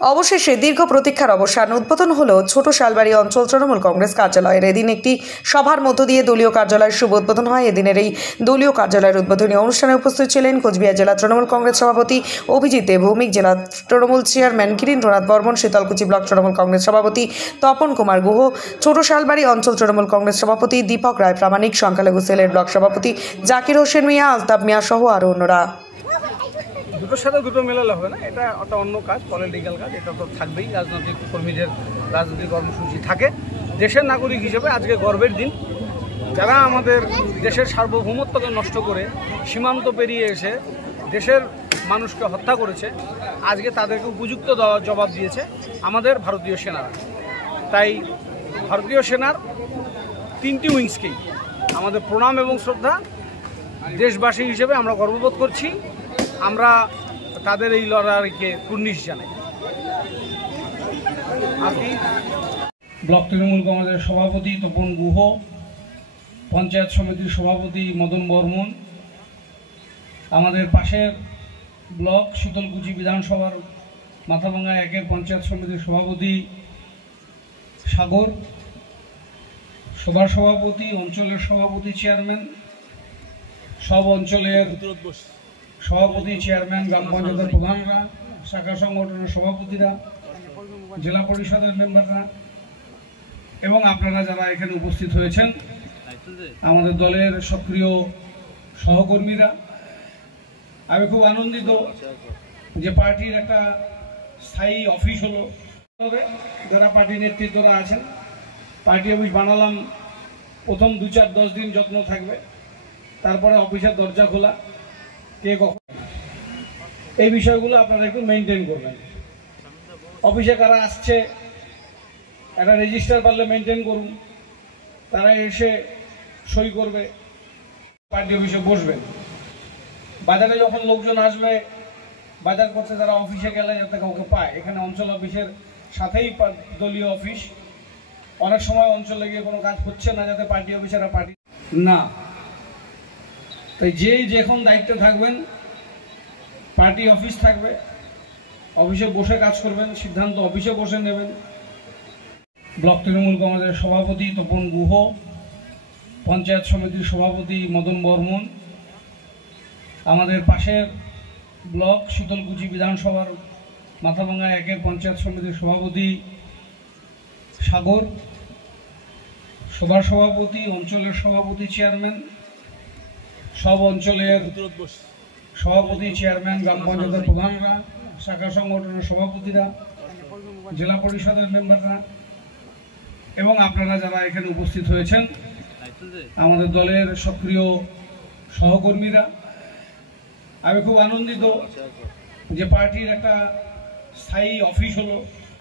অবশেষে দীর্ঘ প্রতীক্ষার অবসান উদ্বোধন হলো ছোট শালবাড়ি অঞ্চল তৃণমূল কংগ্রেস কার্যালয়ের। এদিন একটি সভার মধ্য দিয়ে দলীয় কার্যালয়ের শুভ উদ্বোধন হয়। এদিনের এই দলীয় কার্যালয়ের উদ্বোধনী অনুষ্ঠানে উপস্থিত ছিলেন কোচবিহার জেলা তৃণমূল কংগ্রেস সভাপতি অভিজিৎ ভৌমিক, জেলা তৃণমূল চেয়ারম্যান গিরীন্দ্রনাথ বর্মন, শীতলকুচি ব্লক তৃণমূল কংগ্রেস সভাপতি তপন কুমার গুহ, ছোট শালবাড়ি অঞ্চল তৃণমূল কংগ্রেস সভাপতি দীপক রায় প্রামাণিক, সংখ্যালঘু সেলের ব্লক সভাপতি জাকির হোসেন মিয়া, আলতাফ মিয়া সহ আরও অন্যরা। দুটোর সাথে দুটো মেলালে হবে না, এটা একটা অন্য কাজ, পলিটিক্যাল কাজ, এটা তো থাকবেই। রাজনৈতিক কর্মীদের রাজনৈতিক কর্মসূচি থাকে। দেশের নাগরিক হিসেবে আজকে গর্বের দিন। যারা আমাদের দেশের সার্বভৌমত্বকে নষ্ট করে সীমান্ত পেরিয়ে এসে দেশের মানুষকে হত্যা করেছে, আজকে তাদেরকে উপযুক্ত জবাব দিয়েছে আমাদের ভারতীয় সেনারা। তাই ভারতীয় সেনার তিনটি উইংসকেই আমাদের প্রণাম এবং শ্রদ্ধা। দেশবাসী হিসেবে আমরা গর্ববোধ করছি, আমরা তাদের এই লড়াইকে কুর্নিশ জানাই। ব্লক তৃণমূল কংগ্রেসের সভাপতি তপন গুহ, পঞ্চায়েত সমিতির সভাপতি মদন বর্মন, আমাদের পাশের ব্লক শীতলকুচি বিধানসভার মাথাভাঙ্গা একের পঞ্চায়েত সমিতির সভাপতি সাগর, সভার সভাপতি, অঞ্চলের সভাপতি চেয়ারম্যান, সব অঞ্চলের সভাপতি চেয়ারম্যান, গ্রাম পঞ্চায়েতের প্রধানরা, শাখা সংগঠনের সভাপতিরা, জেলা পরিষদের মেম্বাররা এবং আপনারা যারা এখানে উপস্থিত হয়েছেন, আমাদের দলের সক্রিয় সহকর্মীরা। আমি খুব আনন্দিত যে পার্টির একটা স্থায়ী অফিস হলো। যারা পার্টির নেতৃত্বরা আছেন, পার্টি অফিস বানালাম, প্রথম 2-4-10 দিন যত্ন থাকবে, তারপরে অফিসের দরজা খোলা, কে কখন, এই বিষয়গুলো আপনারা একটু মেনটেন করবেন। অফিসে কারা আসছে একটা রেজিস্টার পারলে মেনটেন করুন, তারা এসে সই করবে, পার্টি অফিসে বসবেন। বাজারে যখন লোকজন আসবে বাজার করতে, তারা অফিসে গেলে যাতে কাউকে পায়। এখানে অঞ্চল অফিসের সাথেই দলীয় অফিস। অনেক সময় অঞ্চলে গিয়ে কোনো কাজ হচ্ছে না, যাতে পার্টি অফিসাররা পার্টি না। তাই যেই যখন দায়িত্বে থাকবেন, পার্টি অফিস থাকবে, অফিসে বসে কাজ করবেন, সিদ্ধান্ত অফিসে বসে নেবেন। ব্লক তৃণমূল কংগ্রেসের সভাপতি তপন গুহ, পঞ্চায়েত সমিতির সভাপতি মদন বর্মন, আমাদের পাশের ব্লক শীতলকুচি বিধানসভার মাথাভাঙ্গা একের পঞ্চায়েত সমিতির সভাপতি সাগর, সভার সভাপতি, অঞ্চলের সভাপতি চেয়ারম্যান, সব অঞ্চলের সভাপতি চেয়ারম্যান, গ্রাম পঞ্চায়েতের প্রধানরা, শাখা সংগঠনের সভাপতিরা, জেলা পরিষদের মেম্বাররা এবং আপনারা যারা এখানে উপস্থিত হয়েছেন, আমাদের দলের সক্রিয় সহকর্মীরা। আমি খুব আনন্দিত যে পার্টির একটা স্থায়ী অফিস হলো।